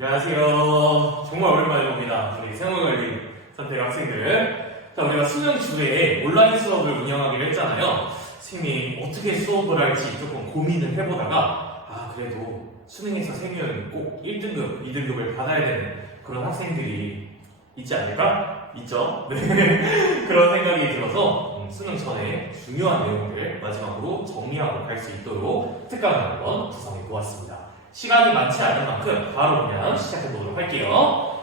안녕하세요. 정말 오랜만에 봅니다. 우리 생활관리 선택 학생들. 자, 우리가 수능 주에 온라인 수업을 운영하기로 했잖아요. 선생님, 어떻게 수업을 할지 조금 고민을 해보다가, 그래도 수능에서 생기면 꼭 1등급, 2등급을 받아야 되는 그런 학생들이 있지 않을까? 있죠? 네. 그런 생각이 들어서 수능 전에 중요한 내용들을 마지막으로 정리하고 갈 수 있도록 특강을 한번 구성해 보았습니다. 시간이 많지 않은 만큼 바로 그냥 시작해 보도록 할게요.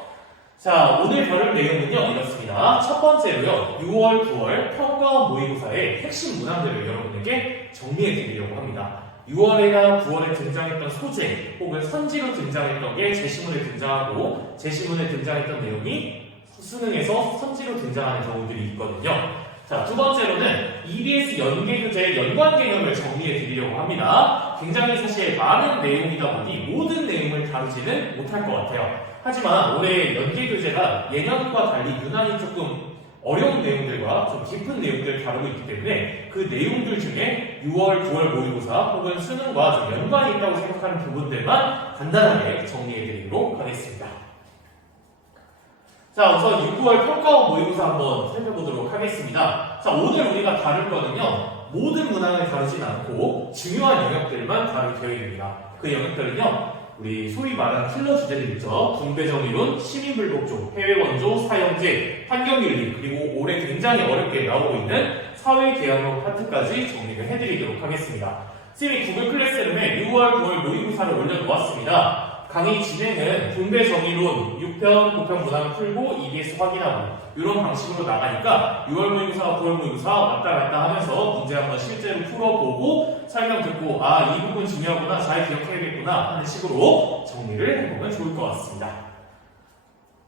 자, 오늘 다룰 내용은요, 이렇습니다. 첫 번째로요, 6월, 9월 평가원 모의고사의 핵심 문항들을 여러분에게 정리해 드리려고 합니다. 6월이나 9월에 등장했던 소재 혹은 선지로 등장했던 게 제시문에 등장하고 제시문에 등장했던 내용이 수능에서 선지로 등장하는 경우들이 있거든요. 자, 두 번째로는 EBS 연계교재의 연관 개념을 정리해 드리려고 합니다. 굉장히 사실 많은 내용이다 보니 모든 내용을 다루지는 못할 것 같아요. 하지만 올해 연계교재가 예년과 달리 유난히 조금 어려운 내용들과 좀 깊은 내용들을 다루고 있기 때문에 그 내용들 중에 6월, 9월 모의고사 혹은 수능과 좀 연관이 있다고 생각하는 부분들만 간단하게 정리해 드리도록 하겠습니다. 자, 우선 6, 9월 평가원 모의고사 한번 살펴보도록 하겠습니다. 자, 오늘 우리가 다룰 거는요, 모든 문항을 다루진 않고 중요한 영역들만 다룰 계획입니다. 그 영역들은요, 우리 소위 말하는 킬러 주제들 있죠. 분배정의론, 시민불복종, 해외원조, 사형제, 환경윤리, 그리고 올해 굉장히 어렵게 나오고 있는 사회개혁론 파트까지 정리를 해드리도록 하겠습니다. 선생님이 구글 클래스룸에 6월, 9월 모의고사를 올려놓았습니다. 강의 진행은 분배정의론, 6편, 9편 문항을 풀고 EBS 확인하고 이런 방식으로 나가니까 6월 모의고사와 9월 모의고사 왔다 갔다 하면서 문제 한번 실제로 풀어보고 설명 듣고 이 부분 중요하구나, 잘 기억해야겠구나 하는 식으로 정리를 해보면 좋을 것 같습니다.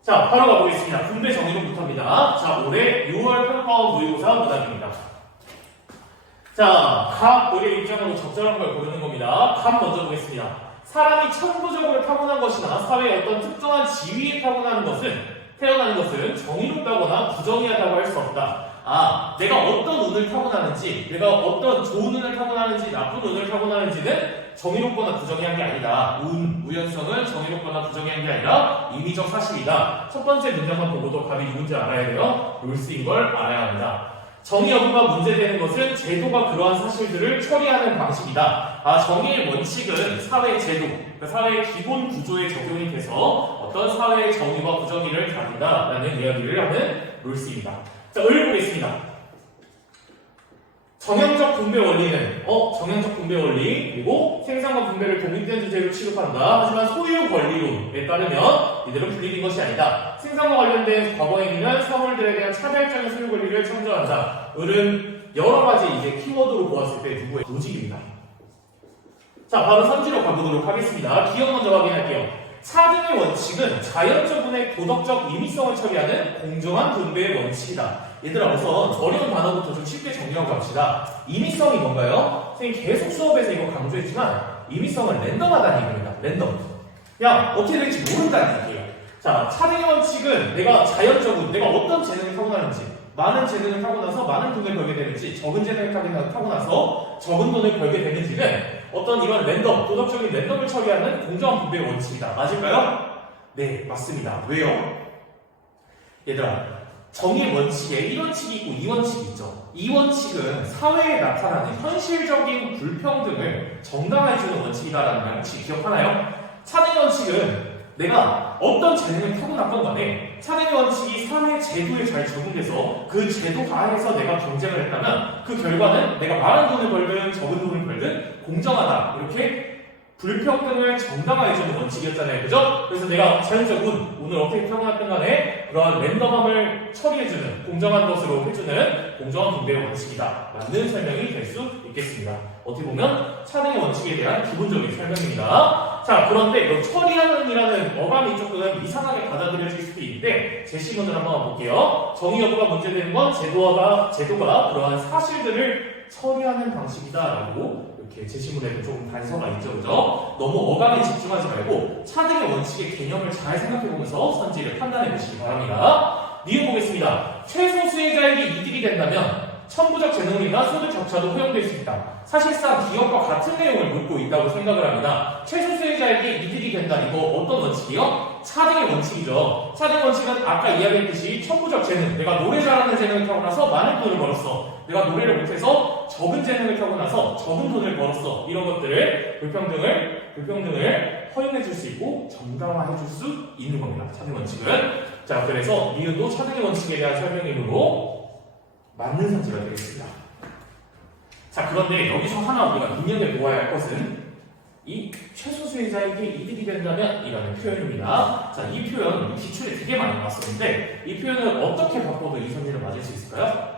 자, 바로 가보겠습니다. 분배정의론부터입니다. 자, 올해 6월 평가원 모의고사 문항입니다. 자, 각 의뢰 입장으로 적절한 걸 고르는 겁니다. 각 먼저 보겠습니다. 사람이 천부적으로 타고난 것이나 사회의 어떤 특정한 지위에 타고나는 것은 태어나는 것은 정의롭다거나 부정의하다고 할 수 없다. 내가 어떤 운을 타고나는지, 내가 어떤 좋은 운을 타고나는지, 나쁜 운을 타고나는지는 정의롭거나 부정의한 게 아니다. 우연성은 정의롭거나 부정의한 게 아니라 임의적 사실이다. 첫 번째 문장만 보고도 답이 누군지 알아야 돼요. 롤스인 걸 알아야 합니다. 정의 여부가 문제되는 것은 제도가 그러한 사실들을 처리하는 방식이다. 정의의 원칙은 사회 제도, 그러니까 사회의 기본 구조에 적용이 돼서 어떤 사회의 정의와 부정의를 다룬다라는 이야기를 하는 롤스입니다. 자, 을 보겠습니다. 정형적 분배 원리는 정형적 분배 원리 그리고 생산과 분배를 독립된 주제로 취급한다. 하지만 소유 권리론에 따르면 이들은 분리된 것이 아니다. 생산과 관련된 과거 행위는 사물들에 대한 차별적인 소유 권리를 창조한다. 을은 여러 가지 이제 키워드로 보았을 때 누구의 로직입니다. 자, 바로 선지로 가보도록 하겠습니다. 기억 먼저 확인할게요. 차등의 원칙은 자연적분의 도덕적 임의성을 처리하는 공정한 분배의 원칙이다. 얘들아, 우선 어려운 단어부터 좀 쉽게 정리하고 갑시다. 임의성이 뭔가요? 선생님 계속 수업에서 이거 강조했지만 임의성은 랜덤하다는 얘기입니다. 랜덤. 그냥 어떻게 될지 모른다는 얘기예요. 자, 차등의 원칙은 내가 자연적으로 내가 어떤 재능을 타고나는지, 많은 재능을 타고나서 많은 돈을 벌게 되는지, 적은 재능을 타고나서 적은 돈을 벌게 되는지는 어떤 이런 랜덤, 도덕적인 랜덤을 처리하는 공정한 분배의 원칙이다. 맞을까요? 네, 맞습니다. 왜요? 얘들아, 정의 원칙에 1원칙이 있고 2원칙이 있죠. 2원칙은 사회에 나타나는 현실적인 불평등을 정당화해주는 원칙이다라는 걸 혹시 기억하나요? 차등의 원칙은 내가 어떤 재능을 타고났건 간에 차등의 원칙이 사회 제도에 잘 적용돼서 그 제도 하에서 내가 경쟁을 했다면 그 결과는 내가 많은 돈을 벌든 적은 돈을 벌든 공정하다. 이렇게 불평등을 정당화해주는 원칙이었잖아요. 그죠? 그래서 내가 자연적으로 오늘 어떻게 태어났든 간에 그러한 랜덤함을 처리해주는 공정한 것으로 해주는 공정한 분배의 원칙이다. 맞는 설명이 될 수 있겠습니다. 어떻게 보면 차등의 원칙에 대한 기본적인 설명입니다. 자, 그런데 이 처리하는이라는 어감이 조금 이상하게 받아들여질 수도 있는데 제시문을 한번 볼게요. 정의 여부가 문제되는 건 제도가 그러한 사실들을 처리하는 방식이다라고 이렇게 제시문에도 조금 단서가 있죠, 그죠? 너무 어감에 집중하지 말고 차등의 원칙의 개념을 잘 생각해보면서 선지를 판단해 보시기 바랍니다. 니은 보겠습니다. 최소 수혜자에게 이득이 된다면 천부적 재능이나 소득 격차도 허용될 수 있다. 사실상 기업과 같은 내용을 묻고 있다고 생각을 합니다. 최소 수혜자에게 이득이 된다. 이거 어떤 원칙이요? 차등의 원칙이죠. 차등 원칙은 아까 이야기했듯이 천부적 재능, 내가 노래 잘하는 재능을 타고 나서 많은 돈을 벌었어. 내가 노래를 못해서 적은 재능을 타고 나서 적은 돈을 벌었어. 이런 것들을 불평등을 허용해 줄 수 있고 정당화해 줄 수 있는 겁니다. 차등 원칙은. 자, 그래서 이유도 차등의 원칙에 대한 설명이므로 맞는 선지가 되겠습니다. 자, 그런데 여기서 하나 우리가 눈여겨보아야 할 것은 이 최소 수혜자에게 이득이 된다면 이라는 표현입니다. 자, 이 표현 기출에 되게 많이 나왔었는데 이 표현을 어떻게 바꿔도 이 선지를 맞을 수 있을까요?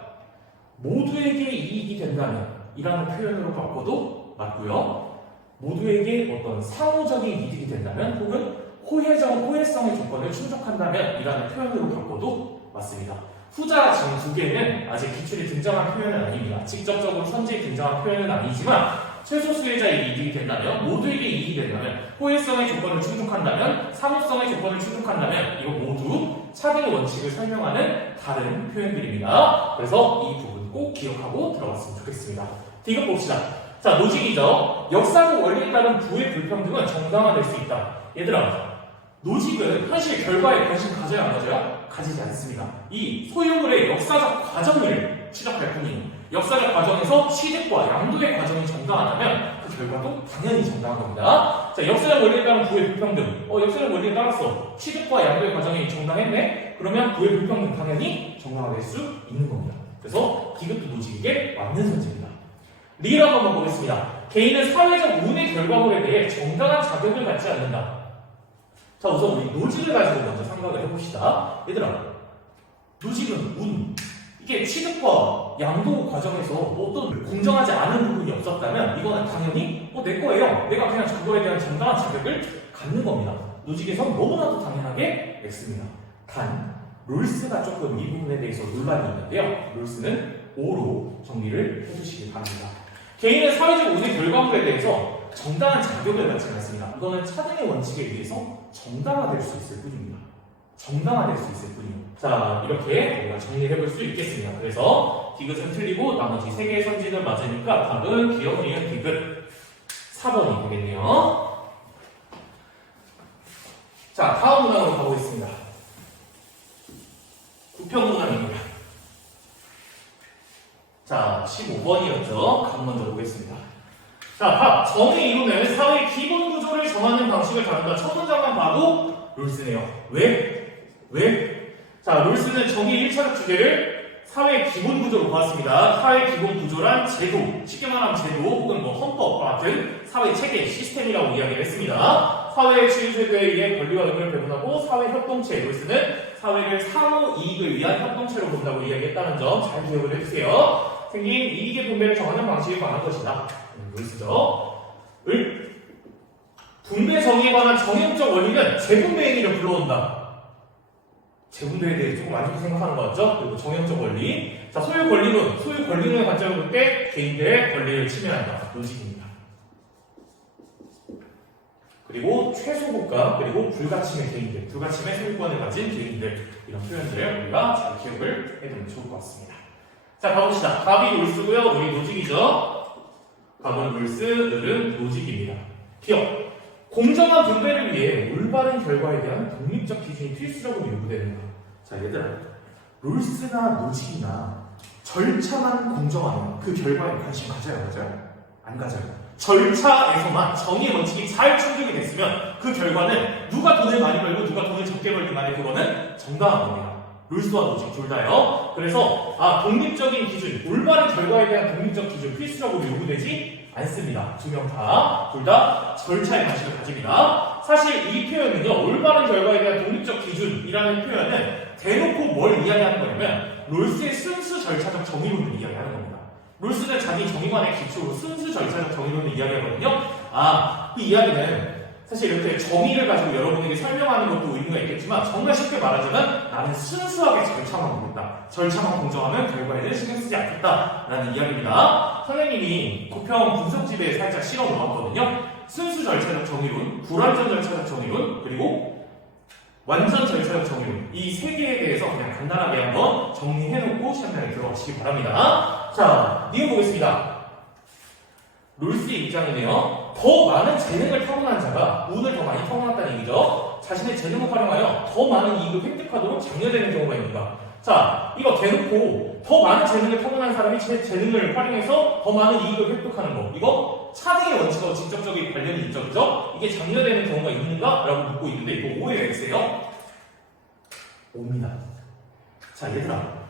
모두에게 이익이 된다면 이라는 표현으로 바꿔도 맞고요. 모두에게 어떤 상호적인 이득이 된다면 혹은 호혜성의 조건을 충족한다면 이라는 표현으로 바꿔도 맞습니다. 후자 지금 두 개는 아직 기출에 등장한 표현은 아닙니다. 직접적으로 선지에 등장한 표현은 아니지만 최소 수혜자에게 이익이 된다면, 모두에게 이익이 된다면, 호혜성의 조건을 충족한다면, 상호성의 조건을 충족한다면 이거 모두 차등의 원칙을 설명하는 다른 표현들입니다. 그래서 이 부분 꼭 기억하고 들어갔으면 좋겠습니다. 디귿 봅시다. 자, 노직이죠. 역사적 원리에 따른 부의 불평등은 정당화될 수 있다. 얘들아, 노직은 현실 결과에 관심 가져야 안 가져요? 가지지 않습니다. 이 소유물의 역사적 과정을 추적할 뿐이에요. 역사적 과정에서 취득과 양도의 과정이 정당하다면 그 결과도 당연히 정당한 겁니다. 자, 역사적 원리에 따른 부의 불평등. 역사적 원리에 따라서 취득과 양도의 과정이 정당했네? 그러면 부의 불평등 당연히 정당화될 수 있는 겁니다. 그래서 디귿도 노직에게 맞는 선지입니다. 리라고 한번 보겠습니다. 개인은 사회적 운의 결과물에 대해 정당한 자격을 갖지 않는다. 자, 우선 우리 노직을 가지고 먼저 생각을 해봅시다. 얘들아, 노직은 운. 이게 취득과 양도 과정에서 어떤 공정하지 않은 부분이 없었다면 이거는 당연히 내 거예요. 내가 그냥 그거에 대한 정당한 자격을 갖는 겁니다. 노직에선 너무나도 당연하게 X입니다. 단, 롤스가 조금 이 부분에 대해서 논란이 있는데요. 롤스는 O로 정리를 해주시기 바랍니다. 개인의 사회적 운의 결과물에 대해서 정당한 자격을 갖지 않습니다. 이거는 차등의 원칙에 의해서 정당화될 수 있을 뿐입니다. 정당화될 수 있을 뿐이에요. 자, 이렇게 우리가 정리해 볼 수 있겠습니다. 그래서 디귿은 틀리고 나머지 3개의 선지는 맞으니까 답은 기억을 이은 디귿 4번이 되겠네요. 자, 다음 문항으로 가보겠습니다. 구평 문항입니다. 자, 15번이었죠. 각 먼저 보겠습니다. 자, 답. 정의 이론은 사회의 기본 구조를 정하는 방식을 다룬다. 첫 문장만 봐도 롤스네요. 왜? 자, 롤스는 정의 1차적 주제를 사회의 기본 구조로 보았습니다. 사회의 기본 구조란 제도, 쉽게 말하면 제도 혹은 헌법과 같은 사회 체계, 시스템이라고 이야기를 했습니다. 사회의 주요제도에 의해 권리와 의무를 배분하고 사회 협동체, 롤스는 사회를 상호 이익을 위한 협동체로 본다고 이야기했다는 점 잘 기억을 해주세요. 생긴 이익의 분배를 정하는 방식에 관한 것이다. 롤스죠. 분배 정의에 관한 정형적 원리는 재분배 행위를 불러온다. 재분배에 대해 조금 안 좋게 생각하는 것 같죠? 그리고 정형적 원리. 자, 소유 권리론의 관점을 볼 때 개인들의 권리를 침해한다. 노직입니다. 그리고 최소국가, 그리고 불가침의 개인들, 불가침의 소유권을 가진 개인들, 이런 표현들을 우리가 잘 기억을 해두면 좋을 것 같습니다. 자, 가봅시다. 답이 롤스고요. 우리 노직이죠. 답은 롤스, 을은 노직입니다. 기억. 공정한 분배를 위해 올바른 결과에 대한 독립적 기준이 필수적으로 요구됩니다. 자, 얘들아, 롤스나 노직이나 절차만 공정하면 그 결과에 관심 가져요? 안 가져요. 절차에서만 정의의 원칙이 잘 충족이 됐으면 그 결과는 누가 돈을 많이 벌고 누가 돈을 적게 벌든 간에 그거는 정당한 겁니다. 롤스와 노직 둘 다요. 그래서 독립적인 기준, 올바른 결과에 대한 독립적 기준 필수적으로 요구되지 않습니다. 두 명 다, 둘 다 절차의 관심을 가집니다. 사실 이 표현은요, 올바른 결과에 대한 독립적 기준이라는 표현은 대놓고 뭘 이야기하는 거냐면 롤스의 순수 절차적 정의론을 이야기하는 겁니다. 롤스는 자기 정의관의 기초로 순수 절차적 정의론을 이야기하거든요. 그 이야기는 사실 이렇게 정의를 가지고 여러분에게 설명하는 것도 의미가 있겠지만 정말 쉽게 말하자면 나는 순수하게 절차만 보겠다. 절차만 공정하면 결과에는 신경 쓰지 않겠다 라는 이야기입니다. 선생님이 구평 분석집에 살짝 실어 놓았거든요. 순수 절차적 정의론, 불완전 절차적 정의론, 그리고 완전 절차적 정의론, 이 세 개에 대해서 그냥 간단하게 한번 정리해놓고 시험장에 들어가시기 바랍니다. 자, 니은 보겠습니다. 롤스의 입장이네요. 더 많은 재능을 타고난 자가 운을 더 많이 타고났다는 얘기죠. 자신의 재능을 활용하여 더 많은 이익을 획득하도록 장려되는 경우가 있습니다. 자, 이거 대놓고 더 많은 재능을 타고난 사람이 제 재능을 활용해서 더 많은 이익을 획득하는 거. 이거 차등의 원칙과 직접적인 관련이 있죠. 그죠? 이게 장려되는 경우가 있는가? 라고 묻고 있는데 이거 O의 X예요? O입니다. 자, 얘들아.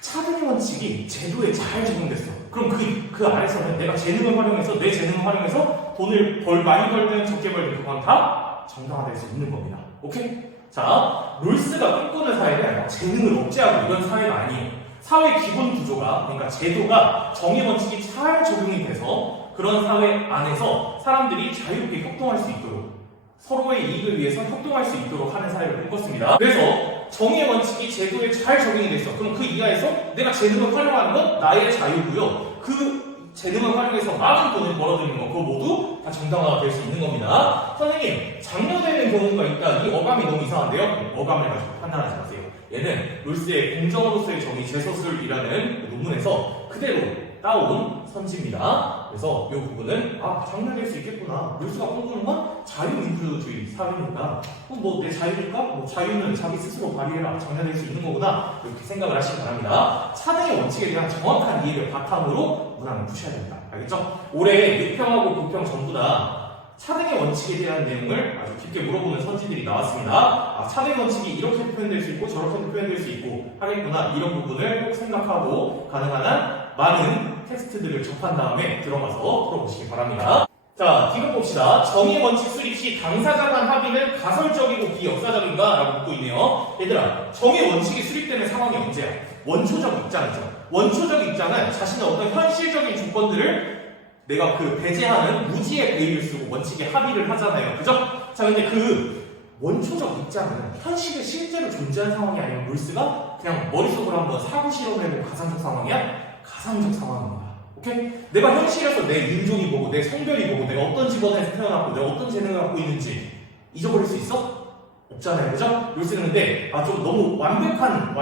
차등의 원칙이 제도에 잘 적용됐어. 그럼 그 안에서는 내가 재능을 활용해서 내 재능을 활용해서 돈을 많이 벌든 적게 벌든 그건 다 정당화될 수 있는 겁니다. 오케이? 자, 롤스가 꿈꾸는 사회는 재능을 억제하고 이런 사회는 아니에요. 사회 기본 구조가, 그러니까 제도가 정의 원칙이 잘 적용이 돼서 그런 사회 안에서 사람들이 자유롭게 협동할 수 있도록 서로의 이익을 위해서 협동할 수 있도록 하는 사회를 꿈꿨습니다. 그래서 정의 원칙이 제도에 잘 적용이 됐어. 그럼 그 이하에서 내가 재능을 활용하는 건 나의 자유고요. 그 재능을 활용해서 많은 돈을 벌어들이는 거, 그거 모두 다 정당화가 될 수 있는 겁니다. 선생님, 장려되는 경우가 있다. 이 어감이 너무 이상한데요? 어감을 가지고 판단하지 마세요. 얘는 롤스의 공정으로서의 정의 제서술이라는 논문에서 그대로 따온 선지입니다. 그래서 이 부분은 장려될 수 있겠구나. 롤스가 꿈꾸는 건 자유민주주의 사회니까 뭐 내 자유니까 뭐 자유는 자기 스스로 발휘해라. 장려될 수 있는 거구나. 이렇게 생각을 하시기 바랍니다. 차등의 원칙에 대한 정확한 이해를 바탕으로 문항을 푸셔야 됩니다. 알겠죠? 올해 유평하고 부평 전부 다 차등의 원칙에 대한 내용을 아주 깊게 물어보는 선지들이 나왔습니다. 차등의 원칙이 이렇게 표현될 수 있고 저렇게 표현될 수 있고 하겠구나. 이런 부분을 꼭 생각하고 가능한 한 많은 텍스트들을 접한 다음에 들어가서 풀어보시기 바랍니다. 자, 디귿 봅시다. 정의 원칙 수립 시 당사자 간 합의는 가설적이고 비역사적인가? 라고 묻고 있네요. 얘들아, 정의 원칙이 수립되는 상황이 언제야? 원초적 입장이죠. 원초적 입장은 자신의 어떤 현실적인 조건들을 내가 배제하는 무지의 배의를 쓰고 원칙에 합의를 하잖아요. 그죠? 자, 근데 원초적 입장은 현실에 실제로 존재하는 상황이 아니라 롤스가 그냥 머릿속으로 한번 사고 실험을 해본 가상적 상황이야? 가상적 상황입니다. 오케이? 내가 현실에서 내 인종이 뭐고, 내 성별이 뭐고, 내가 어떤 집안에서 태어났고, 내가 어떤 재능을 갖고 있는지 잊어버릴 수 있어? 없잖아요. 그죠? 롤스는 근데 좀 너무 완벽한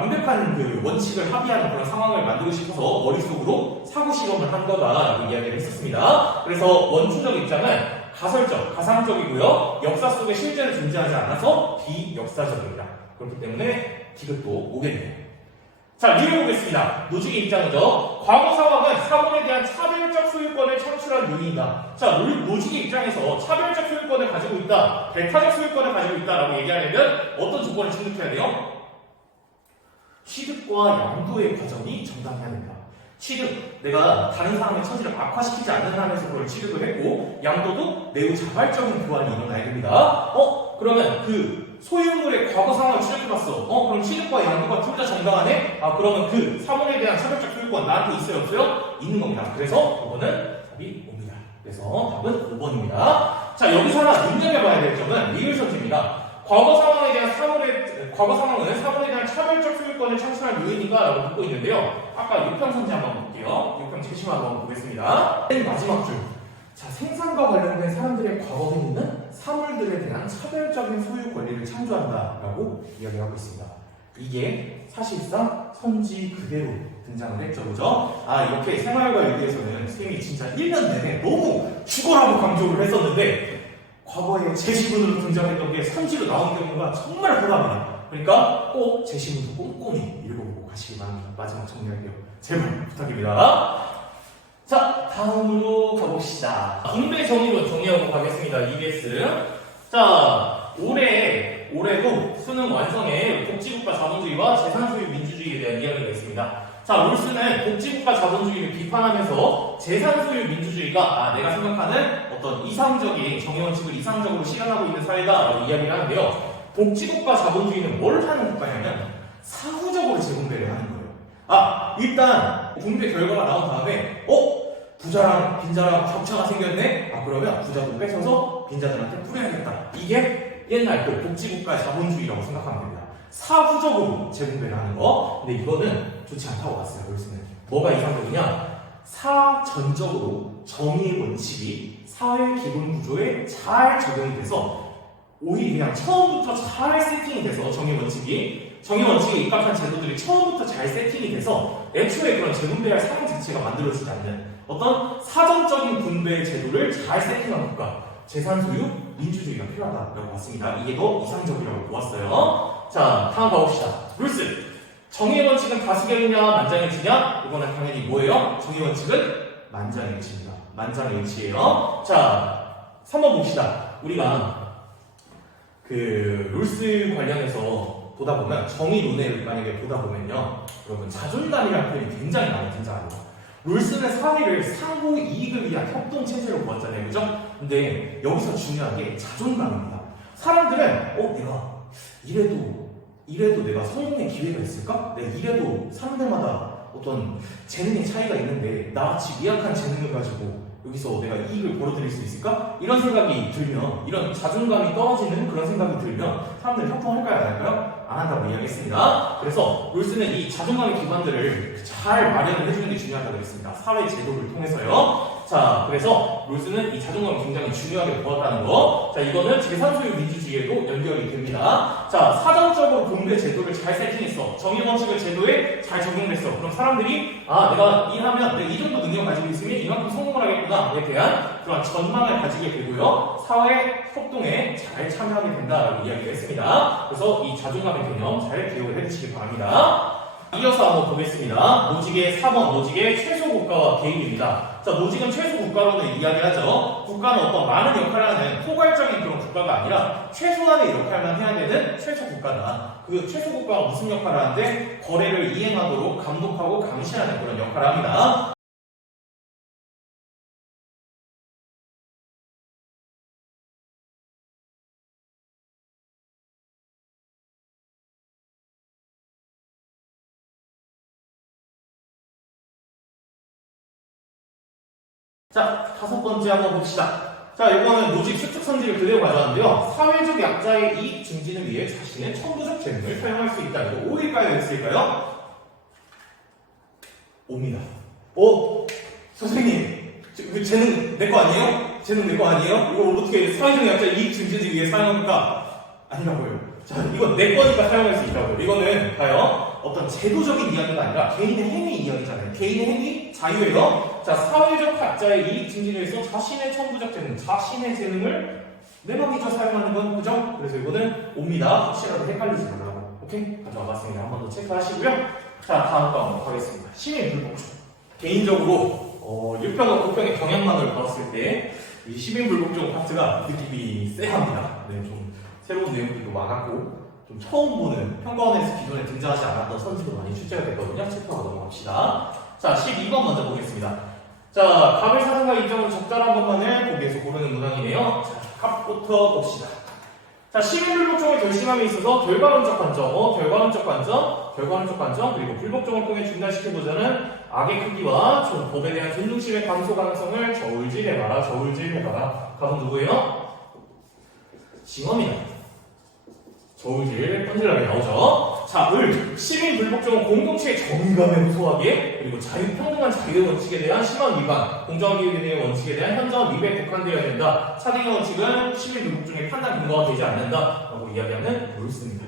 원칙을 합의하는 그런 상황을 만들고 싶어서 머릿속으로 사고 실험을 한 거다라고 이야기를 했었습니다. 그래서 원초적 입장은 가설적, 가상적이고요. 역사 속에 실제로 존재하지 않아서 비역사적입니다. 그렇기 때문에 디귿도 오겠네요. 자, 리뷰 보겠습니다. 노직의 입장이죠. 과거 상황은 사물에 대한 차별적 소유권을 창출한 요인이다. 자, 노직의 입장에서 차별적 소유권을 가지고 있다, 배타적 소유권을 가지고 있다라고 얘기하려면 어떤 조건을 충족해야 돼요? 취득과 양도의 과정이 정당해야 된다. 취득, 내가 다른 사람의 처지를 악화시키지 않는 한에서 그걸 취득을 했고, 양도도 매우 자발적인 교환이 일어나야 됩니다. 그러면 소유물의 과거 상황을 추적해봤어. 그럼 취득과 양도가 둘 다 정당하네? 그러면 사물에 대한 차별적 소유권 나한테 있어요? 없어요? 있는 겁니다. 그래서 5번은 답이 옵니다. 그래서 답은 5번입니다. 자, 여기서 하나 눈여겨봐야 될 점은 리을선지입니다. 과거 상황은 사물에 대한 차별적 소유권을 창출한 요인인가? 라고 묻고 있는데요. 아까 유평선지 한번 볼게요. 유평 제시문 한번 보겠습니다. 맨 마지막 줄. 자, 생산과 관련된 사람들의 과거 행위는 사물들에 대한 차별적인 소유 권리를 창조한다라고 이야기하고 있습니다. 이게 사실상 선지 그대로 등장을 했죠, 그죠? 이렇게 생활과일기에서는 선생님이 진짜 1년 내내 너무 죽어라고 강조를 했었는데 과거에 제시문으로 등장했던 게 선지로 나온 경우가 정말 흔합니다. 그러니까 꼭 제시문도 꼼꼼히 읽어보고 가시기 바랍니다. 마지막 정리할게요. 제발 부탁입니다. 자, 다음으로 가봅시다. 분배 정의로 정리하고 가겠습니다. EBS. 자, 올해도 수능 완성에 복지국가 자본주의와 재산소유 민주주의에 대한 이야기가 있습니다. 자, 롤스는 복지국가 자본주의를 비판하면서 재산소유 민주주의가 내가 생각하는 어떤 이상적인 정의원칙을 이상적으로 실현하고 있는 사회다라고 이야기를 하는데요. 복지국가 자본주의는 뭘 하는 국가냐면 사후적으로 재분배를 하는 거예요. 일단 분배 결과가 나온 다음에 부자랑 빈자랑 격차가 생겼네? 그러면 부자도 뺏어서 빈자들한테 뿌려야겠다. 이게 옛날 복지국가의 자본주의라고 생각하면 됩니다. 사후적으로 재분배를 하는 거. 근데 이거는 좋지 않다고 봤어요. 롤스는 뭐가 이상적이냐? 사전적으로 정의의 원칙이 사회 기본 구조에 잘 적용이 돼서 오히려 그냥 처음부터 잘 세팅이 돼서 정의 원칙이 정의 원칙에 입각한 제도들이 처음부터 잘 세팅이 돼서 애초에 그런 재분배할 상황 자체가 만들어지지 않는 어떤 사전적인 분배 제도를 잘 세팅한 국가, 재산 소유, 민주주의가 필요하다고 봤습니다. 이게 더 이상적이라고 보았어요. 자, 다음 가봅시다. 룰스. 정의 원칙은 다수결이냐, 만장일치냐? 이거는 당연히 뭐예요? 정의 원칙은 만장일치입니다. 만장일치예요. 자, 3번 봅시다. 우리가 그 룰스 관련해서 보다 보면 정의론을 만약에 보다 보면요, 여러분 자존감이라는 표현이 굉장히 많이 등장합니다. 룰스는 사회를 상호 이익을 위한 협동 체제로 보았잖아요, 그죠? 근데 여기서 중요한 게 자존감입니다. 사람들은 내가 이래도 내가 성공의 기회가 있을까? 내가 이래도 사람들마다 어떤 재능의 차이가 있는데 나같이 미약한 재능을 가지고 여기서 내가 이익을 벌어들일 수 있을까? 이런 생각이 들면, 이런 자존감이 떨어지는 그런 생각이 들면 사람들이 협동할까요? 안 할까요? 안 한다고 이야기했습니다. 그래서 룰스는 이 자존감의 기반들을 잘 마련을 해주는 게 중요하다고 했습니다. 사회 제도를 통해서요. 자, 그래서 룰스는 이 자존감이 굉장히 중요하게 보았다는 거. 자, 이거는 재산소유 민주주의에도 연결이 됩니다. 자, 사전적으로 분배 제도를 잘 세팅했어. 정의 원칙을 제도에 잘 적용됐어. 그럼 사람들이 내가 일하면 내가 이 정도 능력 가지고 있으면 이만큼 성공을 하겠구나에 대한 그런 전망을 가지게 되고요. 사회 협동에 잘 참여하게 된다라고 이야기를 했습니다. 그래서 이 자존감의 개념 잘 기억을 해두시기 바랍니다. 이어서 한번 보겠습니다. 노직의 4번, 노직의 최소 국가와 개인입니다. 자, 노직은 최소 국가로는 이야기하죠. 국가는 어떤 많은 역할을 하는 포괄적인 그런 국가가 아니라 최소한의 역할만 해야 되는 최소 국가다. 그 최소 국가가 무슨 역할을 하는데 거래를 이행하도록 감독하고 감시하는 그런 역할을 합니다. 자, 5번째 한번 봅시다. 자, 이거는 노직 수축 선지를 그대로 가져왔는데요. 사회적 약자의 이익 증진을 위해 자신의 천부적 재능을 사용할 수 있다. 이거 O일까요? X일까요? O입니다. 선생님, 그 재능 내 거 아니에요? 재능 내 거 아니에요? 이거 어떻게 사회적 약자의 이익 증진을 위해 사용합니까? 아니라고요. 자, 이건 내 거니까 사용할 수 있다고요. 이거는 봐요. 어떤 제도적인 이야기가 아니라 개인의 행위 이야기잖아요. 개인의 행위, 자유예요. 자, 사회적 가짜의 이익 증진을 위해서 자신의 천부적 재능, 자신의 재능을 내맘대로 사용하는 건 그죠? 그래서 이거는 옵니다. 혹시라도 헷갈리지 말라고. 오케이? 가져와 봤습니다. 한 번 더 체크하시고요. 자, 다음 거 한번 가겠습니다. 시민 불복종. 개인적으로 6평과 9평의 경향만을 봤을 때 이 시민 불복종 파트가 느낌이 쎄합니다. 네, 좀 새로운 내용들도 많았고 좀 처음 보는 평가원에서 기존에 등장하지 않았던 선지도 많이 출제가 됐거든요. 체크하고 넘어갑시다. 자, 12번 먼저 보겠습니다. 자, 갑을 사상과 입장으로 적절한 것만을 거기에서 고르는 문항이네요. 자, 갑부터 봅시다. 자, 시민불복종의 결심함에 있어서 결과론적 관점, 그리고 불복종을 통해 중단시켜보자는 악의 크기와 법에 대한 존중심의 감소 가능성을 저울질해봐라. 갑은 누구예요? 징험이다. 저울질 펀질하게 나오죠. 자, 시민 불복종은 공동체의 정의감에 호소하게, 그리고 평등한 자유의 원칙에 대한 심한 위반, 공정한 기업에 대한 원칙에 대한 현저한 위배에 국한되어야 된다. 차등의 원칙은 시민 불복종의 판단 근거가 되지 않는다라고 이야기하는 룰스입니다.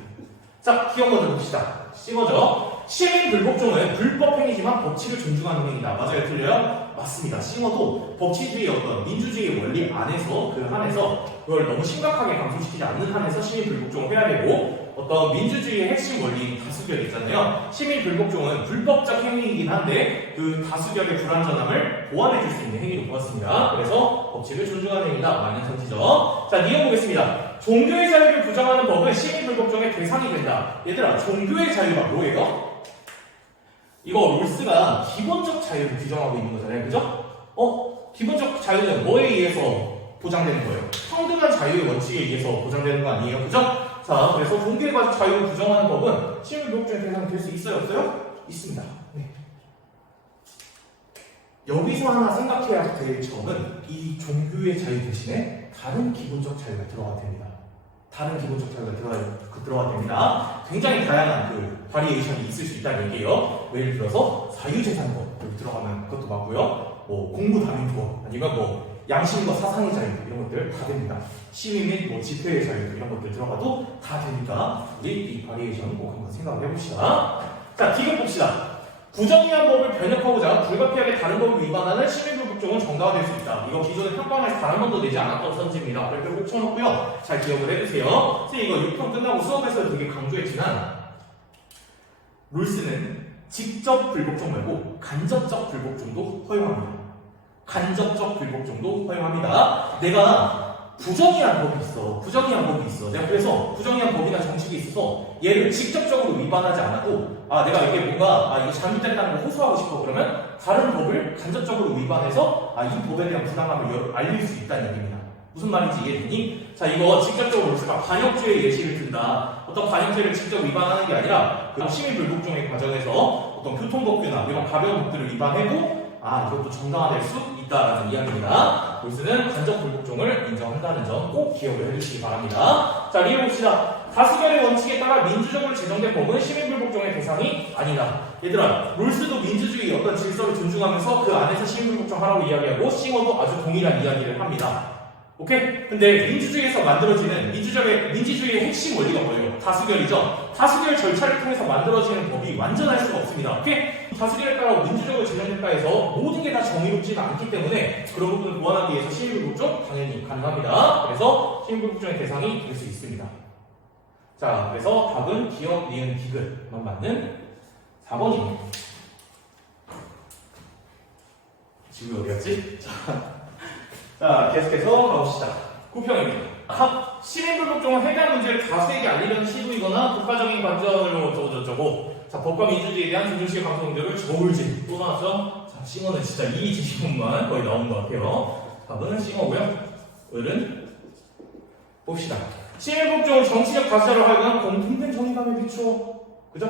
자, 기억 먼저 봅시다. 싱어죠. 시민 불복종은 불법 행위지만 법칙을 존중하는 행위다. 맞아요? 틀려요? 맞습니다. 싱어도 법치주의의 어떤 민주주의 원리 안에서 그걸 너무 심각하게 감소시키지 않는 한에서 시민 불복종을 해야 되고, 어떤 민주주의의 핵심 원리인 다수결 있잖아요. 시민 불복종은 불법적 행위이긴 한데 그 다수결의 불완전함을 보완해줄 수 있는 행위로 보았습니다. 그래서 법칙을 존중하는 행위다. 맞는 선지죠. 자, 이어 보겠습니다. 종교의 자유를 부정하는 법은 시민 불복종의 대상이 된다. 얘들아, 종교의 자유가 뭐예요? 이거 룰스가 기본적 자유를 규정하고 있는 거잖아요. 그죠? 기본적 자유는 뭐에 의해서 보장되는 거예요? 평등한 자유의 원칙에 의해서 보장되는 거 아니에요? 그죠? 자, 그래서 종교의 자유를 부정하는 법은 시민 불복종의 대상이 될 수 있어요? 없어요? 있습니다. 네. 여기서 하나 생각해야 될 점은 이 종교의 자유 대신에 다른 기본적 자유가 들어가야 됩니다. 다른 기본적 자유가 들어가야 됩니다. 굉장히 다양한 바리에이션이 있을 수 있다는 얘기예요. 예를 들어서 자유재산법 여기 들어가면 그것도 맞고요. 공부 다민법 아니면 양심과 사상의 자유 이런 것들 다 됩니다. 시위 및 뭐 집회의 자유 이런 것들 들어가도 다 되니까 우리 이 바리에이션 꼭 한번 생각을 해봅시다. 자, 디귿 봅시다. 부정의한 법을 변혁하고자 불가피하게 다른 법을 위반하는 시민불복종은 정당화될 수 있다. 이거 기존에 평가원에서 단 한 번도 내지 않았던 선지입니다. 그래서 꼭 쳐놓고요. 잘 기억을 해주세요. 선생님 이거 6편 끝나고 수업에서 되게 강조했지만 룰스는 직접 불복종 말고 간접적 불복종도 허용합니다. 간접적 불복종도 허용합니다. 내가 부정의한 법이 있어. 부정의한 법이 있어. 내가 그래서 부정의한 법이나 정책이 있어서 얘를 직접적으로 위반하지 않아도 내가 이게 뭔가 이거 잘못됐다는 걸 호소하고 싶어 그러면 다른 법을 간접적으로 위반해서 이 법에 대한 부당함을 알릴 수 있다는 얘기입니다. 무슨 말인지 이해되니? 자, 이거 직접적으로 우리가 반역죄의 예시를 든다. 어떤 반역죄를 직접 위반하는 게 아니라 그 시민불복종의 과정에서 어떤 교통법규나 이런 가벼운 법들을 위반해도 이것도 정당화될 수 있다라는 이야기입니다. 룰스는 간접 불복종을 인정한다는 점 꼭 기억을 해주시기 바랍니다. 자, 이해 봅시다. 다수결의 원칙에 따라 민주적으로 제정된 법은 시민불복종의 대상이 아니다. 얘들아, 룰스도 민주주의 어떤 질서를 존중하면서 그 안에서 시민불복종 하라고 이야기하고 싱어도 아주 동일한 이야기를 합니다. 오케이? 근데 민주주의에서 만들어지는 민주주의의 핵심 원리가 뭐예요? 다수결이죠? 다수결 절차를 통해서 만들어지는 법이 완전할 수가 없습니다. 오케이? 다수결에 따라 민주적으로 제정됐다 해서 모든 게 다 정의롭지는 않기 때문에 그런 부분을 보완하기 위해서 시민불복종 당연히 가능합니다. 그래서 시민불복종의 대상이 될 수 있습니다. 자, 그래서 답은 기억, 니은, 디귿만 맞는 4번입니다. 지금 어디였지? 자, 계속해서 가봅시다. 9편입니다. 시민불복종은 해당 문제를 다수에게 알리려는 시도이거나 국가적인 관점으로 어쩌고저쩌고. 자, 법과 민주주의에 대한 존중식의 방송들을 저울질 또 나왔죠? 자, 싱어는 진짜 이 지식문만 거의 나온 것 같아요. 답은 싱어고요. 을은 봅시다. 시민불복종은 정치적 가치로 하여금 공통된 정의감에 비추어, 그죠?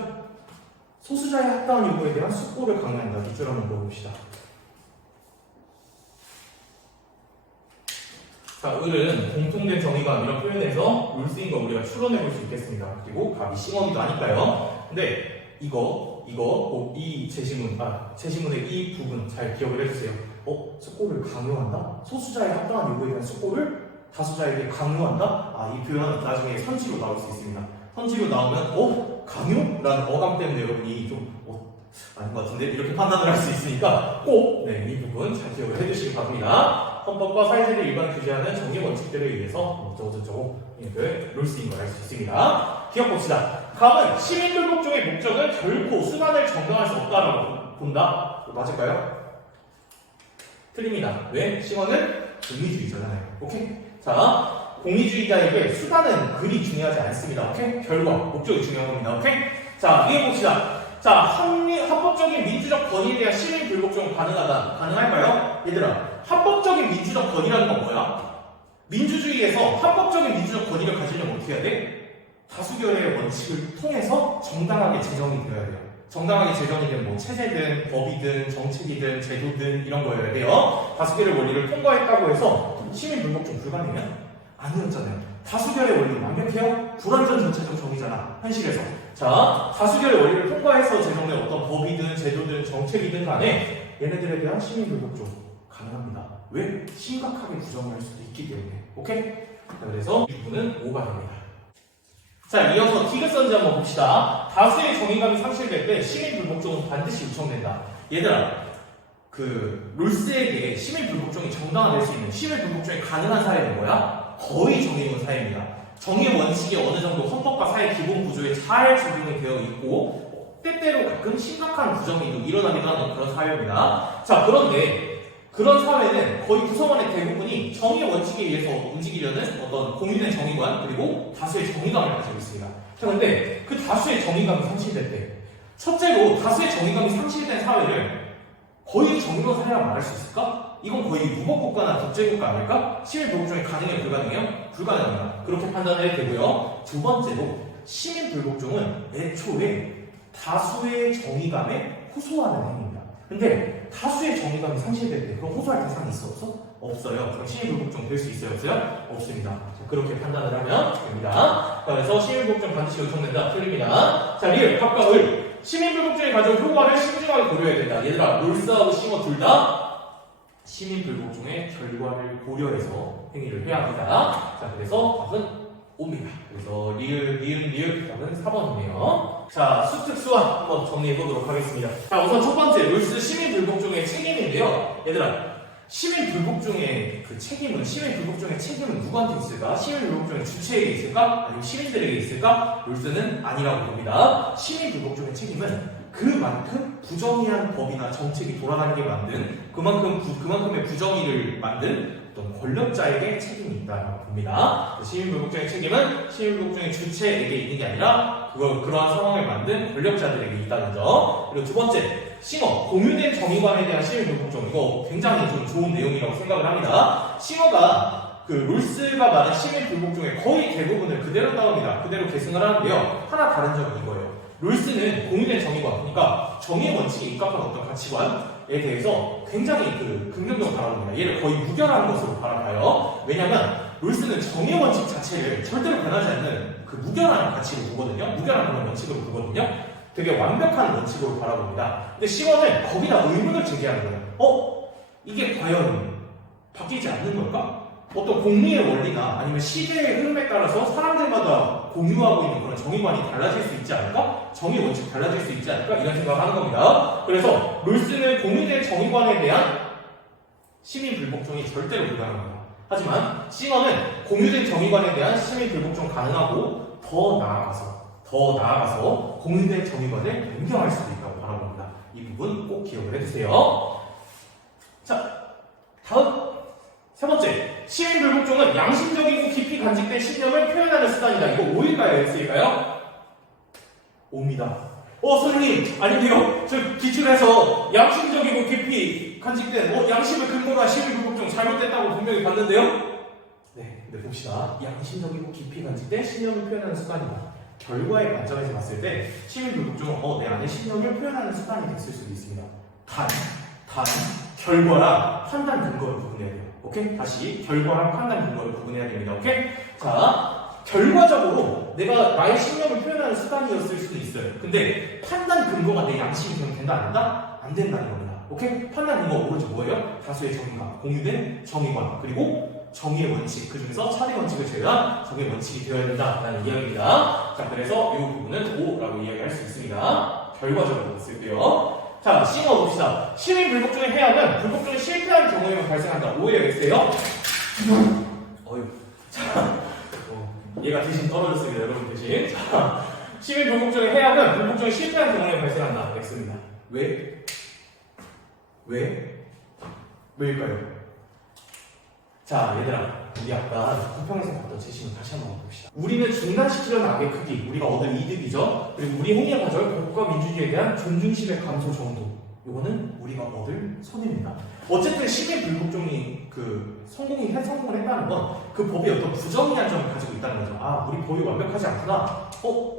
소수자의 합당한 요구에 대한 숙고를 강요한다. 뒷줄 한번 보봅시다. 자, 을은 공통된 정의감 이런 표현에서 룰스인 거 우리가 추론해 볼 수 있겠습니다. 그리고 답이 싱어기도 하니까요. 근데 이 제시문의 이 부분 잘 기억을 해주세요. 숙고를 강요한다? 소수자의 합당한 요구에 대한 숙고를 다수자에게 강요한다? 이 표현 나중에 선지로 나올 수 있습니다. 선지로 나오면 강요라는 어감 때문에 여러분이 좀 아닌 것 같은데 이렇게 판단을 할 수 있으니까 꼭 이 부분 잘 기억을 해주시기 바랍니다. 헌법과 사회제를 일반 규제하는 정의 원칙들에 의해서 어쩌고저쩌고 룰스인 걸 알 수 있습니다. 기억 봅시다. 갑은 시민불복종의 목적은 결코 수단을 정당할 수 없다라고 본다. 맞을까요? 틀립니다. 왜? 싱어는 공의주의자잖아요. 오케이? 자, 공의주의자에게 수단은 그리 중요하지 않습니다. 오케이? 결과, 목적이 중요한 겁니다. 오케이? 자, 이해 봅시다. 자, 합법적인 민주적 권위에 대한 시민불복종은 가능하다. 가능할까요? 얘들아, 합법적인 민주적 권위라는 건 뭐야? 민주주의에서 합법적인 민주적 권위를 가지려면 어떻게 해야 돼? 다수결의 원칙을 통해서 정당하게 제정이 되어야 돼요. 정당하게 제정이 된 체제든 법이든 정책이든 제도든 이런 거여야 돼요. 다수결의 원리를 통과했다고 해서 시민불복종 불가능해요? 아니었잖아요. 다수결의 원리 완벽해요? 불완전 전체적 정의잖아. 현실에서. 자, 다수결의 원리를 통과해서 제정된 어떤 법이든 제도든 정책이든 간에 얘네들에 대한 시민불복종 가능합니다. 왜? 심각하게 부정할 수도 있기 때문에. 오케이? 그래서 이 부분은 5가 됩니다. 자, 이어서 디귿선지 한번 봅시다. 다수의 정의감이 상실될 때 시민불복종은 반드시 요청된다. 얘들아, 룰스에게 시민불복종이 정당화될 수 있는 시민불복종이 가능한 사회는 뭐야? 거의 정의로운 사회입니다. 정의 원칙이 어느 정도 헌법과 사회 기본 구조에 잘 적용이 되어 있고 때때로 가끔 심각한 부정의도 일어나기도 하는 그런 사회입니다. 자, 그런데 그런 사회는 거의 구성원의 대부분이 정의 원칙에 의해서 움직이려는 어떤 공유된 정의관 그리고 다수의 정의감을 가지고 있습니다. 그런데 그 다수의 정의감이 상실될 때 첫째로 다수의 정의감이 상실된 사회를 거의 정의로운 사회라고 말할 수 있을까? 이건 거의 무법국가나 독재국가 아닐까? 시민불복종이 가능해요? 불가능해요? 불가능합니다. 그렇게 판단해야 되고요. 두 번째로 시민불복종은 애초에 다수의 정의감에 호소하는 행위입니다. 근데 다수의 정의감이 상실될 때 그럼 호소할 대상이 있어? 없어? 없어요. 그럼 시민불복종 될 수 있어요? 없어요? 없습니다. 자, 그렇게 판단을 하면 됩니다. 그래서 시민불복종 반드시 요청된다. 틀립니다. 자, 리을, 합과 을. 시민불복종이 가져온 효과를 신중하게 고려해야 된다. 얘들아, 룰스하고 싱어 둘 다 시민 불복종의 결과를 고려해서 행위를 해야 합니다. 자, 그래서 답은 5입니다. 그래서 리을 답은 4번이네요. 자, 수특수화 한번 정리해 보도록 하겠습니다. 자, 우선 첫 번째 룰스 시민 불복종의 책임인데요. 얘들아, 시민 불복종의 책임은 누구한테 있을까? 시민 불복종의 주체에게 있을까? 아니면 시민들에게 있을까? 룰스는 아니라고 봅니다. 시민 불복종의 책임은 그만큼 부정의한 법이나 정책이 돌아가는 게 만든 그만큼의 부정의를 만든 어떤 권력자에게 책임이 있다고 봅니다. 시민 불복종의 책임은 시민 불복종의 주체에게 있는 게 아니라 그러한 상황을 만든 권력자들에게 있다는 점. 그리고 두 번째, 싱어, 공유된 정의관에 대한 시민 불복종. 이거 굉장히 좀 좋은 내용이라고 생각을 합니다. 싱어가 룰스가 말한 시민 불복종의 거의 대부분을 그대로 따옵니다. 그대로 계승을 하는데요. 하나 다른 점이 이거예요. 룰스는 공유된 정의관, 그러니까 정의 원칙에 입각한 어떤 가치관에 대해서 굉장히 긍정적으로 바라봅니다. 얘를 거의 무결한 것으로 바라봐요. 왜냐면 룰스는 정의 원칙 자체를 절대로 변하지 않는 무결한 가치로 보거든요. 무결한 그런 원칙으로 보거든요. 되게 완벽한 원칙으로 바라봅니다. 근데 싱어는 거기다 의문을 제기하는 거예요. 이게 과연 바뀌지 않는 걸까? 어떤 공리의 원리나 아니면 시대의 흐름에 따라서 사람들마다 공유하고 있는 그런 정의관이 달라질 수 있지 않을까? 정의 원칙 달라질 수 있지 않을까? 이런 생각을 하는 겁니다. 그래서 룰스는 공유된 정의관에 대한 시민 불복종이 절대로 불가능합니다. 하지만 싱어는 공유된 정의관에 대한 시민 불복종 가능하고 더 나아가서 공유된 정의관을 변경할 수도 있다고 바라봅니다. 이 부분 꼭 기억을 해주세요. 자, 다음 세 번째, 시민 불복종은 양심적이고 깊이 간직된 신념을 표현하는 수단이다. 이거 5일까요? X일까요? 5입니다. 선생님, 아니요. 저 기출해서 양심적이고 깊이 간직된 양심을 근거로 한 시민 불복종 잘못됐다고 분명히 봤는데요. 네, 근데 봅시다. 양심적이고 깊이 간직된 신념을 표현하는 수단이다. 결과의 관점에서 봤을 때 시민 불복종은 내 안에 신념을 표현하는 수단이 됐을 수도 있습니다. 단 결과랑 판단 근거를 구분해야 돼요. 오케이? 다시 결과랑 판단 근거를 구분해야 됩니다. 오케이? 자, 결과적으로 내가 나의 신념을 표현하는 수단이었을 수도 있어요. 근데 판단 근거가 내 양심이 되면 된다 안 된다? 안 된다는 겁니다. 오케이? 판단 근거가 오로지 뭐예요? 다수의 정의관, 공유된 정의관, 그리고 정의의 원칙, 그 중에서 차례 원칙을 제외한 정의의 원칙이 되어야 된다라는 이야기입니다. 자, 그래서 이 부분은 5라고 이야기할 수 있습니다. 결과적으로 쓸게요. 자, 싱어 봅시다. 시민 불복종의 해악은 불복종이 실패한 경우에만 발생한다. 오히려 X예요. 자, 얘가 대신 떨어졌습니다. 여러분 대신. 자, 시민 불복종의 해악은 불복종이 실패한 경우에 발생한다. X입니다. 왜일까요? 자, 얘들아, 우리 아까 부평에서 봤던 제시문 다시 한번 봅시다. 우리는 중단시키려는 악의 크기, 우리가 얻을 이득이죠. 그리고 우리 행위에 가져올 법과 민주주의에 대한 존중심의 감소 정도, 이거는 우리가 얻을 손해입니다. 어쨌든 시민 불복종이 성공을 했다는 건 그 법이 어떤 부정의한 점을 가지고 있다는 거죠. 우리 법이 완벽하지 않구나.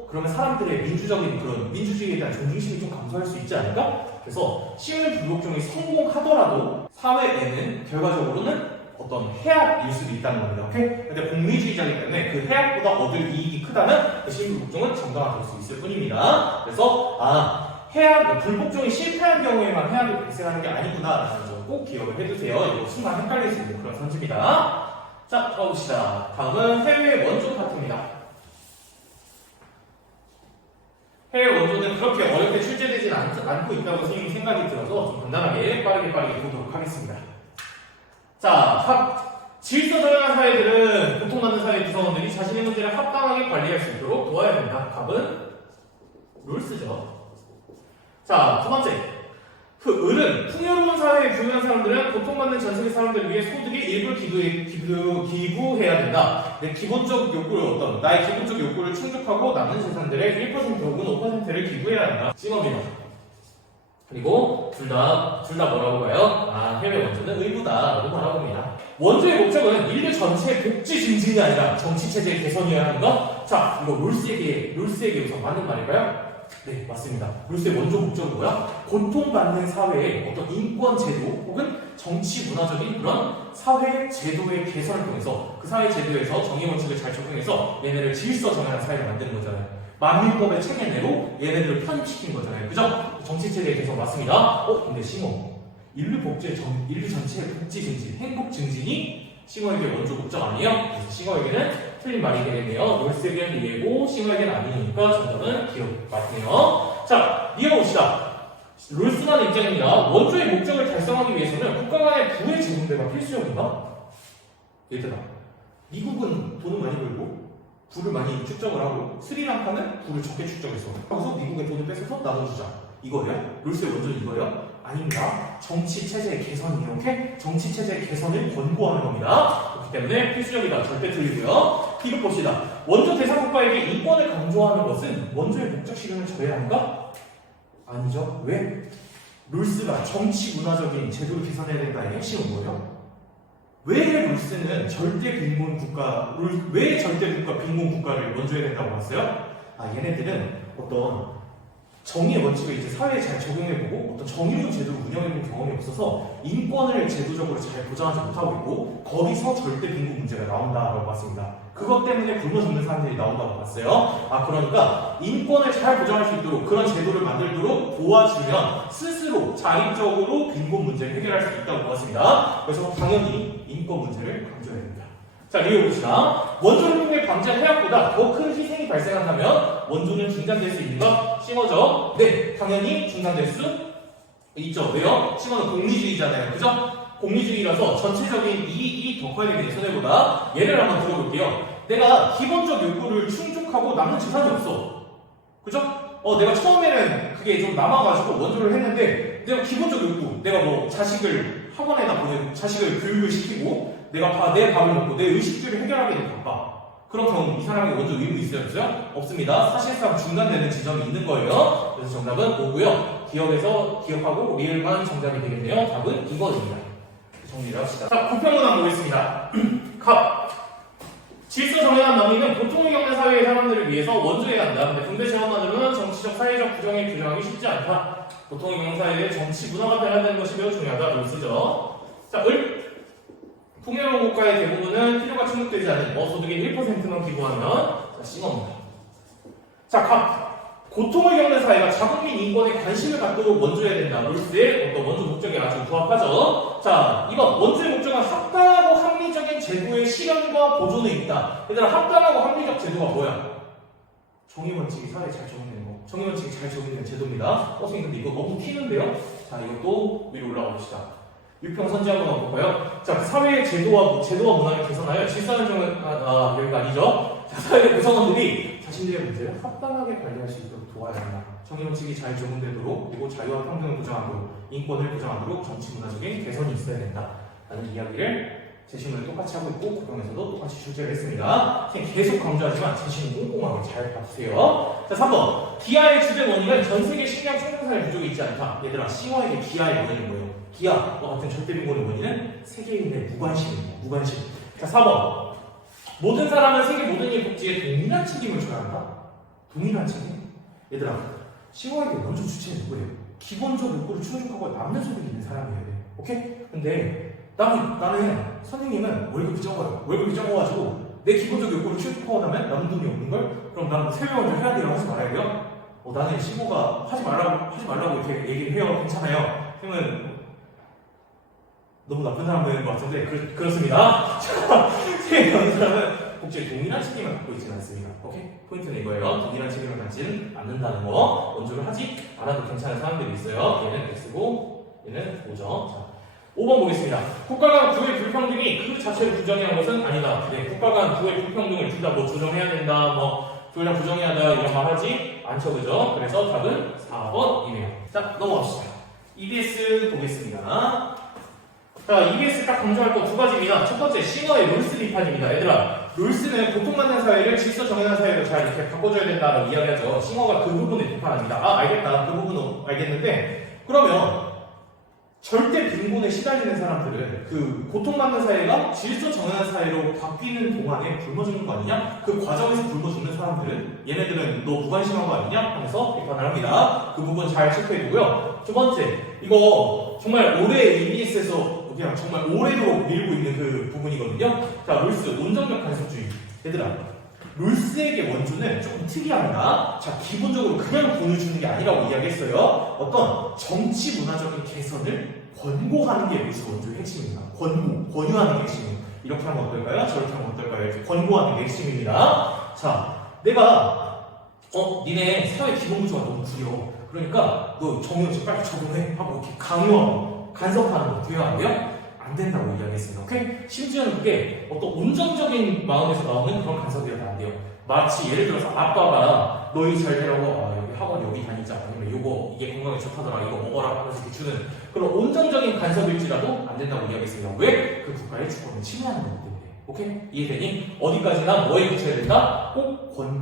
그러면 사람들의 민주적인 그런 민주주의에 대한 존중심이 좀 감소할 수 있지 않을까? 그래서 시민 불복종이 성공하더라도 사회에는 결과적으로는 어떤 해악일 수도 있다는 겁니다. 오케이? 근데 공리주의자이기 때문에 그 해악보다 얻을 이익이 크다면 그 시민 불복종은 정당화될 수 있을 뿐입니다. 그래서 불복종이 실패한 경우에만 해악이 발생하는 게 아니구나라는 점 꼭 기억을 해두세요. 이거 순간 헷갈릴 수 있는 그런 선집이다. 자, 가봅시다. 다음은 해외 원조 파트입니다. 해외 원조는 그렇게 어렵게 출제되진 않고 있다고 선생님이 생각이 들어서 좀 간단하게 빠르게 보도록 하겠습니다. 자, 질서정연한 사회들은 고통받는 사회 구성원들이 자신의 문제를 합당하게 관리할 수 있도록 도와야 된다. 답은 룰스죠. 자, 두 번째. 을은 풍요로운 사회에 부유한 사람들은 고통받는 전 세계 사람들을 위해 소득의 일부를 기부해야 된다. 나의 기본적 욕구를 충족하고 남는 재산들의 1% 혹은 5%를 기부해야 한다. 싱어입니다. 그리고 둘 다 뭐라고 봐요? 해외 원조는 의무다라고 바라봅니다. 원조의 목적은 인류 전체의 복지 증진이 아니라 정치체제의 개선이어야 하는 것. 자, 이거 룰스에게 우선 맞는 말일까요? 네, 맞습니다. 룰스의 원조 목적은 뭐야? 고통받는 사회의 어떤 인권 제도 혹은 정치 문화적인 그런 사회 제도의 개선을 통해서 그 사회 제도에서 정의 원칙을 잘 적용해서 얘네를 질서 정연한 사회를 만드는 거잖아요. 만민법의 체계내로 얘네들을 편입시킨 거잖아요. 그죠? 정치 체계 개선 맞습니다. 근데 싱어 인류 전체의 복지 증진, 행복 증진이 싱어에게 원조 목적 아니에요? 그래서 싱어에게는 틀린 말이 되겠네요. 롤스에게는 이해고 싱어에게는 아니니까 정답은 기억 맞네요. 자, 이어봅시다. 롤스라는 입장입니다. 원조의 목적을 달성하기 위해서는 국가 간의 부의 재분배가 필수적인가? 얘들아, 미국은 돈을 많이 벌고 부를 많이 축적을 하고 스리랑카는 부를 적게 축적했어. 그래서 미국의 돈을 뺏어서 나눠주자. 이거예요? 롤스의 원조는 이거예요? 아닙니다. 정치 체제의 개선이에요. 오케이? 정치 체제의 개선을 권고하는 겁니다. 그렇기 때문에 필수적이다. 절대 틀리고요. 이것 봅시다. 원조 대상 국가에게 인권을 강조하는 것은 원조의 목적 실현을 저해한가? 아니죠. 왜? 롤스가 정치 문화적인 제도를 개선해야 된다의 핵심은 뭐예요? 왜 롤스는 절대 빈곤 국가, 왜 절대 빈곤 국가를 원조해야 된다고 봤어요? 얘네들은 어떤 정의의 원칙을 이제 사회에 잘 적용해보고 어떤 정의로운 제도를 운영해본 경험이 없어서 인권을 제도적으로 잘 보장하지 못하고 있고 거기서 절대 빈곤 문제가 나온다라고 봤습니다. 그것 때문에 굶어 죽는 사람들이 나온다고 봤어요. 그러니까 인권을 잘 보장할 수 있도록 그런 제도를 만들도록 도와주면 스스로 자립적으로 빈곤 문제를 해결할 수 있다고 보았습니다. 그래서 당연히 인권 문제를 강조해야 됩니다. 자, 리뷰해봅시다. 원조 흉흉의 방지한 해악보다 더 큰 희생이 발생한다면 원조는 중단될 수 있는가? 싱어죠? 네, 당연히 중단될 수 있죠. 왜요? 싱어는 공리주의잖아요. 그죠? 공리주의라서 전체적인 이익이 더 커야 되겠네, 손해보다. 예를 한번 들어볼게요. 내가 기본적 욕구를 충족하고 남는 재산이 없어. 그죠? 내가 처음에는 그게 좀 남아가지고 원조를 했는데 내가 기본적 욕구, 내가 뭐 자식을 학원에다 보내고 자식을 교육을 시키고 내가 내 밥을 먹고 내 의식주를 해결하기는 바빠. 그런 경우 이 사람이 원조 의무 있어요? 없어요? 없습니다. 사실상 중단되는 지점이 있는 거예요. 그래서 정답은 5고요. 기억하고 리을만 정답이 되겠네요. 답은 2번입니다. 정리를 합시다. 자, 부평문항 보겠습니다. 갑. 질서 정연한 논의는 고통을 겪는 사회의 사람들을 위해서 원조해야 한다. 근데 군대 체험만으로는 정치적, 사회적 부정에 규정하기 쉽지 않다. 고통을 겪는 사회의 정치 문화가 변화되는 것이 매우 중요하다. 롤스죠. 자, 을. 풍요로운 국가의 대부분은 필요가 충족되지 않은 소득의 1%만 기부하면 싱어입니다. 자, 갑. 고통을 겪는 사회가 자국민 인권에 관심을 갖도록 원조해야 된다. 롤스의 어떤 원조 목적에 아주 부합하죠. 자, 2번. 원조의 목적은 합당하고 합리적인 제도의 실현과 보존에 있다. 얘들아, 합당하고 합리적 제도가 뭐야? 정의원칙이 사회에 잘 적용되는 거. 정의원칙이 잘 적용되는 제도입니다. 선생님, 근데 이거 너무 튀는데요? 자, 이것도 위로 올라가 봅시다. 유평선지 한번 볼까요? 자, 사회의 제도와 문화를 개선하여 질서는 여기가 아니죠? 자, 사회의 구성원들이 자신들의 문제를 합당하게 관리할 수 있도록 도와야 한다. 정의원칙이 잘 적용되도록, 그리고 자유와 평등을 보장하도록, 인권을 보장하도록 정치 문화적인 개선이 있어야 된다. 라는 이야기를 제시문을 똑같이 하고 있고, 국영에서도 똑같이 출제를 했습니다. 선생님 계속 강조하지만 제시문 꼼꼼하게 잘 봐주세요. 자, 3번. 기아의 주된 원인은 전 세계 식량 생산산의 부족이 있지 않다. 얘들아, 싱어에게 기아의 원인은 뭐예요? 기아와 같은 절대 빈곤의 원인은 세계인의 무관심입니다. 무관심. 자, 4번. 모든 사람은 세계 모든 이 복지에 동일한 책임을 져야 한다. 동일한 책임? 얘들아, 싱어에게 먼저 주체는 누구예요? 기본적 욕구를 충족하고 남는 소득이 있는 사람이어야 돼. 오케이? 근데 나는 선생님은 월급이 적어요. 월급이 적어가지고 내 기본적 욕구를 충족하고 나면 남는 돈이 없는 걸? 그럼 나는 세배 먼저 해야 돼요? 하지 말아야 돼요? 나는 시고가 하지 말라고 이렇게 얘기를 해요. 괜찮아요. 선생님은 너무 나쁜 사람 되는 것 같은데 그렇습니다. 세계의 사람은 복지에 동일한 책임을 갖고 있지는 않습니다. 오케이? 포인트는 이거예요. 동일한 책임을 갖지는 않는다는 거. 원조를 하지 않아도 괜찮은 사람들이 있어요. 얘는 X고 얘는 O죠. 자, 5번 보겠습니다. 국가 간 부의 불평등이 그 자체를 부정해야 하는 것은 아니다. 네, 국가 간 부의 불평등을 둘 다 뭐 조정해야 된다, 둘 다 부정해야 한다 이런 말 하지 않죠, 그죠? 그래서 답은 4번이네요. 자, 넘어갑시다. EBS 보겠습니다. 자, EBS 딱 강조할 거 두 가지입니다. 첫 번째, 싱어의 롤스 비판입니다. 얘들아, 롤스는 고통받는 사회를 질서 정연한 사회로 잘 이렇게 바꿔줘야 된다고 이야기하죠. 싱어가 그 부분을 비판합니다. 알겠다. 그 부분은 알겠는데, 그러면 절대 빈곤에 시달리는 사람들은 그 고통받는 사회가 질서 정연한 사회로 바뀌는 동안에 굶어 죽는 거 아니냐? 그 과정에서 굶어 죽는 사람들은 얘네들은 너 무관심한 거 아니냐? 하면서 비판을 합니다. 그 부분 잘 체크해두고요. 두 번째, 이거 정말 올해 EBS에서 그냥 정말 올해로 밀고 있는 그 부분이거든요. 자, 롤스, 온정적 간섭주의. 얘들아, 롤스에게 원조는 조금 특이합니다. 자, 기본적으로 그냥 돈을 주는 게 아니라고 이야기했어요. 어떤 정치 문화적인 개선을 권고하는 게 여기서 원조의 핵심입니다. 권유하는 게 핵심이에요. 이렇게 하면 어떨까요? 저렇게 하면 어떨까요? 이렇게 권고하는 게 핵심입니다. 자, 내가 니네 사회 기본 구조가 너무 구려. 그러니까 너 정의역식 빨리 적용해 하고 이렇게 강요하고 간섭하는 거 돼요, 안 돼요? 안 된다고 이야기했어요. 오케이? 심지어는 그게 어떤 온정적인 마음에서 나오는 그런 간섭이라도 안 돼요. 마치 예를 들어서 아빠가 너희 잘 되라고 여기 학원 여기 다니자 아니면 요거 이게 건강에 좋다더라 이거 먹어라 하면서 이렇게 주는 그런 온정적인 간섭일지라도 안 된다고 이야기했어요. 왜? 그 국가의 주권을 침해하는 거기 때문에. 오케이? 이해되니? 어디까지나 뭐에 붙여야 된다? 꼭 권고